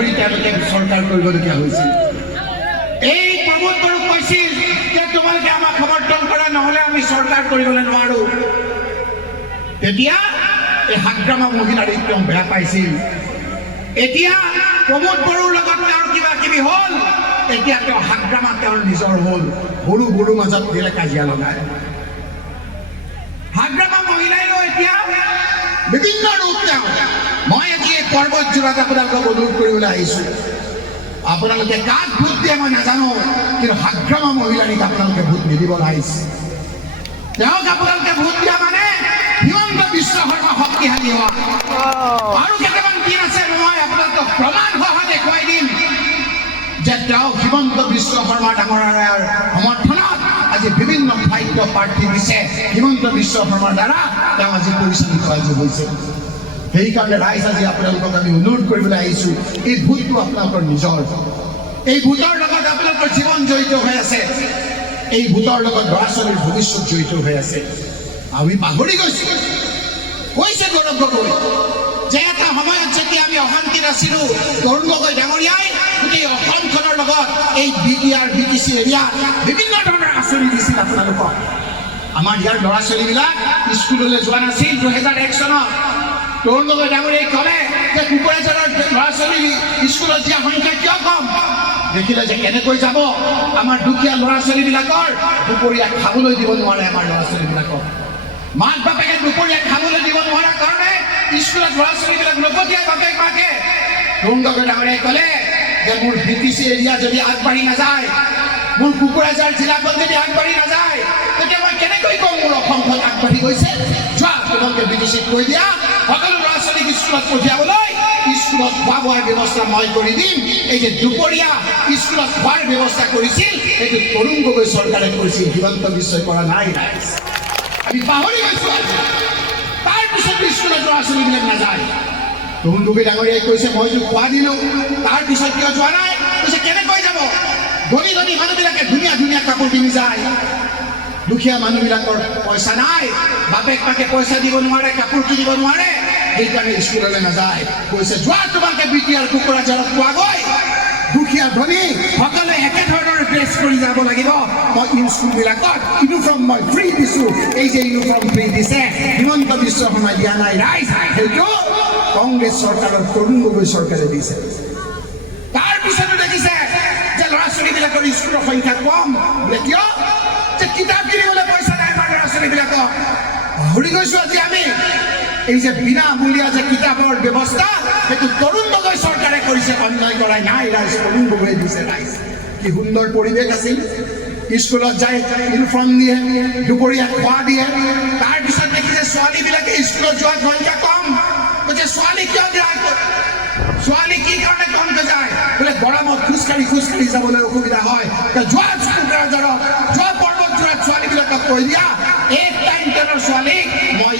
ধৰি তেওঁলোকে চৰকাৰ কৰিবলগীয়া হৈছিল। এই প্ৰমোদ বড়োক কৈছিল যে তোমালোকে আমাক সমৰ্থন কৰা, নহ'লে আমি চৰকাৰ কৰিবলৈ নোৱাৰো। তেতিয়া এই হাগ্ৰামা মহিলাৰ একদম বেয়া পাইছিল। এতিয়া প্ৰমোদ বড়োৰ লগত তেওঁৰ কিবা কিবি হ'ল, এতিয়া তেওঁ হাগ্ৰামা তেওঁৰ নিজৰ হ'ল। বড়োৰ মাজত দিলে কাজিয়া লগায়। হাগ্ৰামা মহিলাইও এতিয়া বিভিন্ন ৰূপ তেওঁ। মই আজি এই পৰ্বতজোৰাত আপোনালোকক অনুৰোধ কৰিবলৈ আহিছোঁ, আপোনালোকে কাক ভোট দিয়ে মই নাজানো, কিন্তু হাগ্ৰামা মহিলানীক আপোনালোকে ভোট নিদিবলৈ আহিছে। তেওঁক আপোনালোকে ভোট দিয়া মানে হিমন্ত বিশ্ব শৰ্মা শক্তিশালী হোৱা। আৰু কেইটামান দিন আছে, মই আপোনালোকক প্ৰমাণ সহ দেখুৱাই দিম যে তেওঁ হিমন্ত বিশ্ব শৰ্মা ডাঙৰীয়াৰ সমৰ্থনত আজি বিভিন্ন সাহিত্য প্ৰাৰ্থী দিছে। হিমন্ত বিশ্ব শৰ্মাৰ দ্বাৰা তেওঁ আজি পৰিচালিত হৈছে। সেইকাৰণে ৰাইজ আজি আপোনালোকক আমি অনুৰোধ কৰিবলৈ আহিছোঁ, এই ভোটটো আপোনালোকৰ নিজৰ। এই ভোটৰ লগত আপোনালোকৰ জীৱন জড়িত হৈ আছে। এই ভোটৰ লগত ল'ৰা ছোৱালীৰ ভৱিষ্যত জড়িত হৈ আছে। আমি পাহৰি গৈছোঁ, কৈছে গৌৰৱ গগৈ যে এটা সময়ত যেতিয়া আমি অশান্তিত আছিলোঁ, তৰুণ গগৈ ডাঙৰীয়াই গোটেই অসমখনৰ লগত এই BTR BTC এৰিয়াত বিভিন্ন ধৰণৰ আঁচনি দিছিল আপোনালোকক। আমাৰ ইয়াৰ ল'ৰা ছোৱালীবিলাক স্কুললৈ যোৱা নাছিল 2001 চনত। তৰুণ গগৈ ডাঙৰীয়াই ক'লে যে কোকৰাঝাৰৰ ল'ৰা ছোৱালী স্কুলত দিয়া সংখ্যা কিয় কম? দেখিলে যে কেনেকৈ যাব, আমাৰ দুখীয়া ল'ৰা ছোৱালীবিলাকৰ দুপৰীয়া খাবলৈ দিব নোৱাৰে। আমাৰ ল'ৰা ছোৱালীবিলাকক মাক বাপেকে দুপৰীয়া খাবলৈ দিব নোৱাৰাৰ কাৰণে স্কুলত ল'ৰা ছোৱালীবিলাক নপঠিয়াই বাপেক মাকে। তৰুণ গগৈ ডাঙৰীয়াই ক'লে যে মোৰ BTC এৰিয়া যদি আগবাঢ়ি নাযায়, মোৰ কোকৰাঝাৰ জিলাখন যদি আগবাঢ়ি নাযায়, তেতিয়া মই কেনেকৈ কওঁ মোৰ অসমখন আগবাঢ়ি গৈছে? যোৱা তোমালোকে BTCক কৈ দিয়া, সকলো ল'ৰা ছোৱালীক স্কুলত পঠিয়াবলৈ স্কুলত খোৱা বোৱাৰ ব্যৱস্থা মই কৰি দিম। এই যে দুপৰীয়া স্কুলত খোৱাৰ ব্যৱস্থা কৰিছিল, এইটো তৰুণ গগৈ চৰকাৰে কৰিছিল, হিমন্ত বিশ্বই কৰা নাই। আমি পাহৰি গৈছোঁ। তাৰপিছত স্কুলত ল'ৰা ছোৱালীবিলাক নাযায়। তৰুণ গগৈ ডাঙৰীয়াই কৈছে মইতো খোৱা দিলোঁ, তাৰপিছত কিয় যোৱা নাই? কৈছে কেনেকৈ যাব? ধনী ধনী মানুহবিলাকে ধুনীয়া ধুনীয়া কাপোৰ পিন্ধি যায়, দুখীয়া মানুহবিলাকৰ পইচা নাই, বাপেক মাকে পইচা দিব নোৱাৰে, কাপোৰ কিনিব নোৱাৰে, সেইকাৰণে স্কুললৈ নাযায়। কৈছে যোৱা তোমালোকে BTR কোকৰাঝাৰত পোৱাগৈ, দুখীয়া ধনী সকলোৱে একে ধৰণৰ ড্ৰেছ কৰি যাব লাগিব। মই স্কুলবিলাকত ইউনিফৰ্ম মই ফ্ৰী দিছোঁ। এই যে ইউনিফৰ্ম ফ্ৰী দিছে, হিমন্ত বিশ্ব শৰ্মাই দিয়া নাই। ৰাইজ সেইটো কংগ্ৰেছ চৰকাৰৰ তৰুণ গগৈ চৰকাৰে দিছে। তাৰপিছতো দেখিছে যে ল'ৰা ছোৱালীবিলাকৰ স্কুলৰ সংখ্যা কম। বোলে কিয়? যে কিতাপ কিনিবলৈ পইচা নাই আমাৰ ল'ৰা ছোৱালীবিলাকক। পাহৰি গৈছোঁ আজি আমি। এই যে বিনামূলীয়া যে কিতাপৰ ব্যৱস্থা, সেইটো তৰুণ গগৈ চৰকাৰে কৰিছে, অন্যায় কৰাই নাই। ৰাইজ তৰুণ গগৈ দিছে। ৰাইজ কি সুন্দৰ পৰিৱেশ আছিল। স্কুলত যায় ইউনিফৰ্ম দিয়ে, দুপৰীয়া খোৱা দিয়ে। তাৰপিছত দেখিছে ছোৱালীবিলাকে স্কুলত যোৱাৰ সংখ্যা কম। কৈছে ছোৱালী কিয় যায়? ছোৱালী কি কাৰণে কমকৈ যায়? বোলে গৰমত খোজকাঢ়ি যাবলৈ অসুবিধা হয়। যোৱা কোকৰাঝাৰত, যোৱা পৰ্বতজোৰাত ছোৱালীবিলাকক কৈ দিয়া